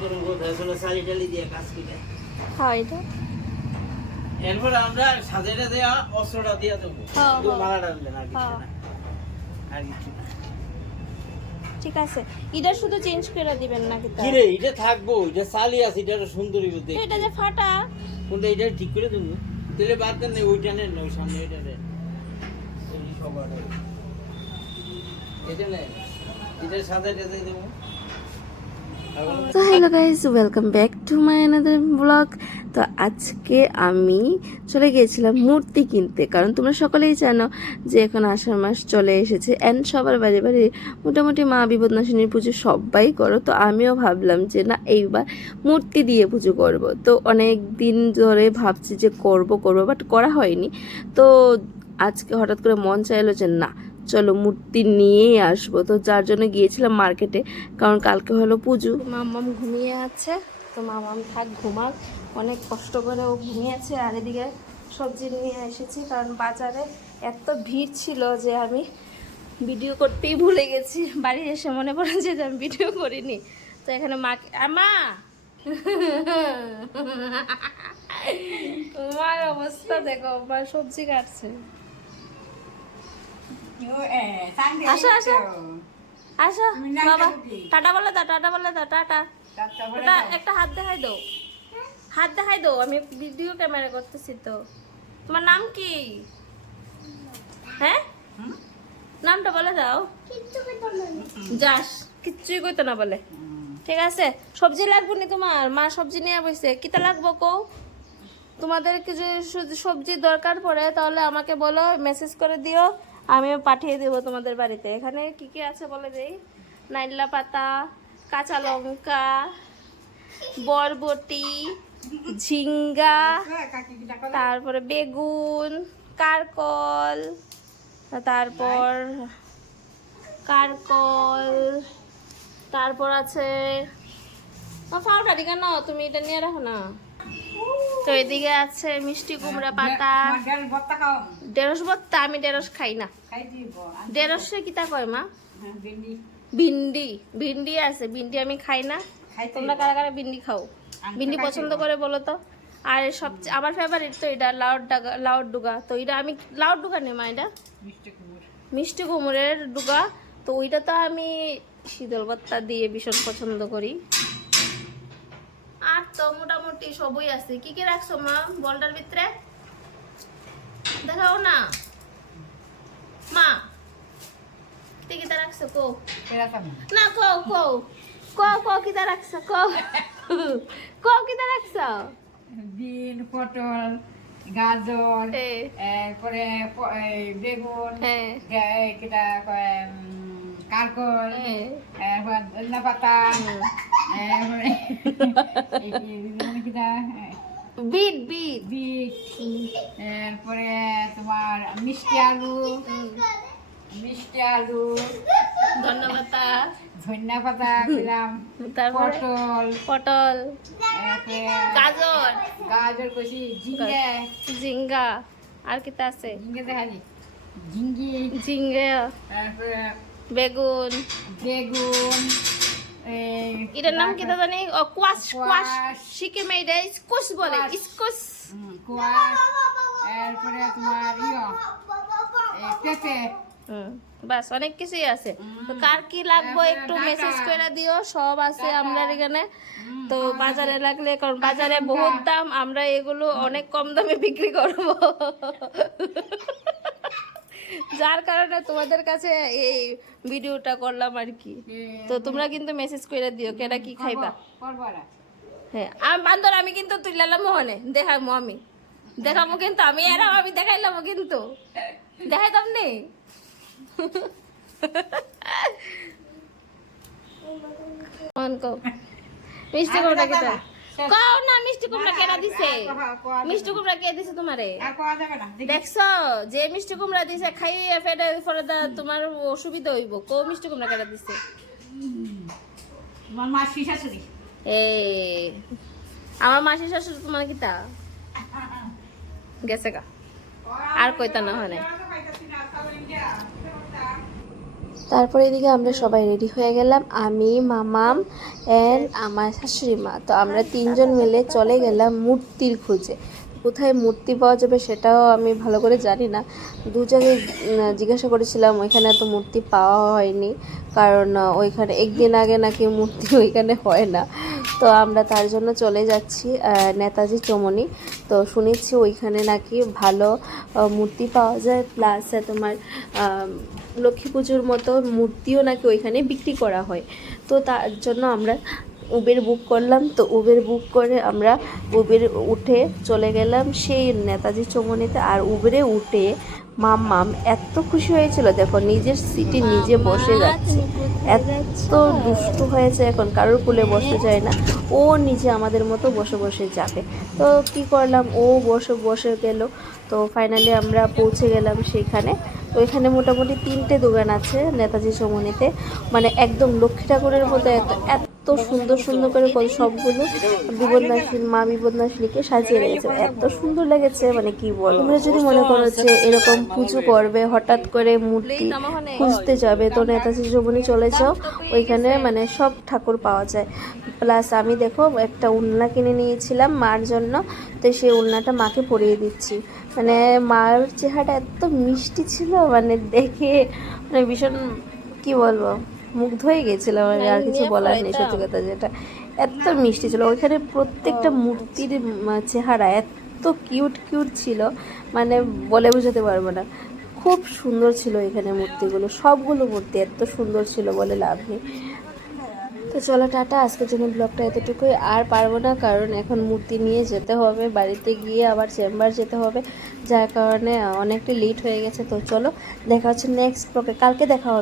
করবো কোথায় আসলে শাড়ি টালি দিয়ে কাজ করে হ্যাঁ এটা এরপর আমরা সাজেটা দেওয়া অস্ত্রটা দিয়ে দেবো হ্যাঁ, শুধু হ্যাঁ। মালা টানবেন আর কিছু হ্যাঁ। না আর কিছু না ঠিক আছে এটা শুধু চেঞ্জ করে দিবেন নাকি তা কি রে এটা থাকবো এটা চালি আছে এটা আরো সুন্দরী তো দেখতে এটা যে ফাটা কোনটা এটা ঠিক করে দেবো তাহলে বাদ দেন না ওইটা নেন না ওই সামনে এটা নেন এই সবার এটা নেন এটা সাজাটা দিয়ে দেবো তো hello guys welcome back to my another blog. তো আজকে আমি চলে গিয়েছিলাম মূর্তি কিনতে, কারণ তোমরা সকলেই জানো যে এখন আষাঢ় মাস চলে এসেছে অ্যান্ড সবার বাড়ি বাড়ি মোটামুটি মা বিপদনাশিনীর পুজো সবাই করো। তো আমিও ভাবলাম যে না এইবার মূর্তি দিয়ে পুজো করব। তো অনেক দিন ধরে ভাবছি যে করব বাট করা হয়নি। তো আজকে হঠাৎ করে মন চাইলো যে না চলো মূর্তি নিয়েই আসবো। তো যার জন্য গিয়েছিলাম মার্কেটে, কারণ কালকে হলো পুজো। মাম্মাম ঘুমিয়ে আছে, তো মাম্মাম থাক ঘুমাক, অনেক কষ্ট করে ও ঘুমিয়েছে। আর এদিকে সবজি নিয়ে এসেছি, কারণ বাজারে এত ভিড় ছিল যে আমি ভিডিও করতেই ভুলে গেছি। বাড়ি এসে মনে পড়ে যে আমি ভিডিও করিনি। তো এখানে মাকে আমা তোমার অবস্থা দেখো, মা সবজি কাটছে। আসো আসো আসো বাবা, টাটা বলে দাও, টাটা বলে দাও, টাটা। টাটা একটা হাত দেখাই দাও, হাত দেখাই দাও, আমি ভিডিও ক্যামেরা করতেছি। তো তোমার নাম কি? হ্যাঁ নামটা বলে দাও। যাস কিচ্ছুই কইতো না বলে। ঠিক আছে সবজি লাগবো নি তোমার? মা সবজি নিয়ে বসে কিতা লাগবো কো? তোমাদের কিছু সবজির দরকার পড়ে তাহলে আমাকে বলো, মেসেজ করে দিও, আমি পাঠিয়ে দেবো তোমাদের বাড়িতে। এখানে কি কি আছে বলে দেই। নাইলা পাতা, কাঁচা লঙ্কা, বরবটি, ঝিঙ্গা, তারপরে বেগুন, কারকল, তারপর তারপর আছে ফাউডারি। কেন তুমি এটা নিয়ে রাখো না? তো এদিকে আছে মিষ্টি কুমড়া পাতা, ঢেঁড়স ভর্তা। আমি ঢেঁড়স খাই না। ঢেঁড়সে কিতা কয় মা? ভিন্ডি। ভিন্ডি আছে, ভিন্ডি আমি খাই না। তোমরা কারা কারা ভিন্ডি খাও? ভিন্ডি পছন্দ করে বলো তো। আর সবচেয়ে আমার ফেভারিট তো এটা লাউড ডুগা। তো এটা আমি লাউড ডুগা নেই মা, এটা মিষ্টি কুমড়ের ডুগা। তো ওইটা তো আমি শীতল ভর্তা দিয়ে ভীষণ পছন্দ করি। আর তো মোটামুটি সবই আছে। কি কি রাখছো মা বলটার ভিতরে? দেখাও না মা, কি কিতা রাখছো কো? না কো কো কো কো কিতা রাখছো কো? কো কিতা রাখছো? বিন, পটল, গাজর, এরপরে বেগুন, কিটা কারকল, ধনিয়া পাতা, বিট বিট বিট, এরপরে তোমার মিষ্টি আলু, ধনিয়া পাতা দিলাম, পটল, গাজর কষি, ঝিঙ্গা। আর কিতা আছে? ঝিঙ্গে, তারপরে বেগুন। এটার নাম কিতা জানি? কোয়াশ। শিখে মেয়েটা স্কোশ বলে, স্কোশ। এরপরে তোমার পেঁপে। বাস অনেক কিছুই আছে। তো কার কি লাগবে একটু মেসেজ করে দিও, সব আছে আমরা এখানে। তো বাজারে লাগলে, কারণ বাজারে বহুত দাম, আমরা এগুলো অনেক কম দামে বিক্রি করব, যার কারণে তোমাদের কাছে এই ভিডিওটা করলাম আর কি। তো তোমরা কিন্তু মেসেজ করে দিও কেডা কি খাইবা। হ্যাঁ আমি বান্দর, আমি কিন্তু তুইলাম মোহনে দেখাবো, আমি দেখাবো কিন্তু, আমি এরাম আমি দেখাইলাম কিন্তু, দেখাইতাম নে। মিষ্টি কুমড়া কেটা কও না? মিষ্টি কুমড়া কেটা দিছে? মিষ্টি কুমড়া কে দিছে তোমারে? দেখছো যে মিষ্টি কুমড়া দিছে, খাইয়ে ফেটে পরে তোমার অসুবিধা হইব। কো মিষ্টি কুমড়া কেটা দিছে? আমার মাসি শাশুড়ি। আমার মাসি শাশুড়ি তোমার কিতা গেছে গা, আর কইতা না হয়। তারপরে এদিকে আমরা সবাই রেডি হয়ে গেলাম, আমি, মামাম অ্যান্ড আমার শাশুড়ি মা। তো আমরা তিনজন মিলে চলে গেলাম মূর্তির খোঁজে। কোথায় মূর্তি পাওয়া যাবে সেটাও আমি ভালো করে জানি না, দু জায়গায় জিজ্ঞাসা করেছিলাম, ওইখানে তো মূর্তি পাওয়া হয়নি, কারণ ওইখানে একদিন আগে নাকি মূর্তি ওইখানে হয় না। তো আমরা তার জন্য চলে যাচ্ছি নেতাজি চৌমনি। তো শুনেছি ওইখানে নাকি ভালো মূর্তি পাওয়া যায়, প্লাস তোমার লক্ষ্মী পুজোর মতো মূর্তিও নাকি ওইখানে বিক্রি করা হয়। তো তার জন্য আমরা উবের বুক করলাম। তো উবের বুক করে আমরা উবের উঠে চলে গেলাম সেই নেতাজি চৌমনিতে। আর উবেরে উঠে মাম্মাম এত খুশি হয়েছিল, দেখো নিজের সিটে নিজে বসে যাচ্ছে, এত দুষ্টু হয়েছে, এখন কারোর কোলে বসতে যায় না, ও নিজে আমাদের মতো বসে বসে যাবে। তো কি করলাম, ও বসে বসে গেল। তো ফাইনালি আমরা পৌঁছে গেলাম সেইখানে। তো এখানে মোটামুটি 3টে দোকান আছে নেতাজি চৌমনিতে, মানে একদম লক্ষ্মী ঠাকুরের মতো এত সুন্দর সুন্দর করে সবগুলো বিপদনাশিনী, মা বিপদনাশিনীকে সাজিয়ে রেখেছে, এত সুন্দর লেগেছে, মানে কি বলবো। তোমরা যদি মনে করো যে এরকম পুজো করবে, হঠাৎ করে মূর্তি খুঁজতে যাবে, তো নেতাজি চৌমনি চলে যাও, ওইখানে মানে সব ঠাকুর পাওয়া যায়। প্লাস আমি দেখো একটা উলনা কিনে নিয়েছিলাম মার জন্য, তো সেই উলনাটা মাকে পরিয়ে দিচ্ছি। মানে মার চেহারাটা এত মিষ্টি ছিল, মানে দেখে মানে ভীষণ কি বলবো, মুগ্ধ হয়ে গেছিলাম আমি, আর কিছু বলার নেই, সত্যি কথা যেটা এত মিষ্টি ছিল। ওইখানে প্রত্যেকটা মূর্তির চেহারা এত কিউট কিউট ছিল, মানে বলে বোঝাতে পারবো না, খুব সুন্দর ছিল এখানে মূর্তিগুলো, সবগুলো মূর্তি এত সুন্দর ছিল বলে লাভ নেই। তো চলো টাটা, আজকের জন্য ব্লগটা এতটুকুই, আর পারবো না, কারণ এখন মূর্তি নিয়ে যেতে হবে, বাড়িতে গিয়ে আবার চেম্বার যেতে হবে, যার কারণে অনেকটা লেট হয়ে গেছে। তো চলো দেখা হচ্ছে নেক্সট ব্লগে, কালকে দেখা হবে।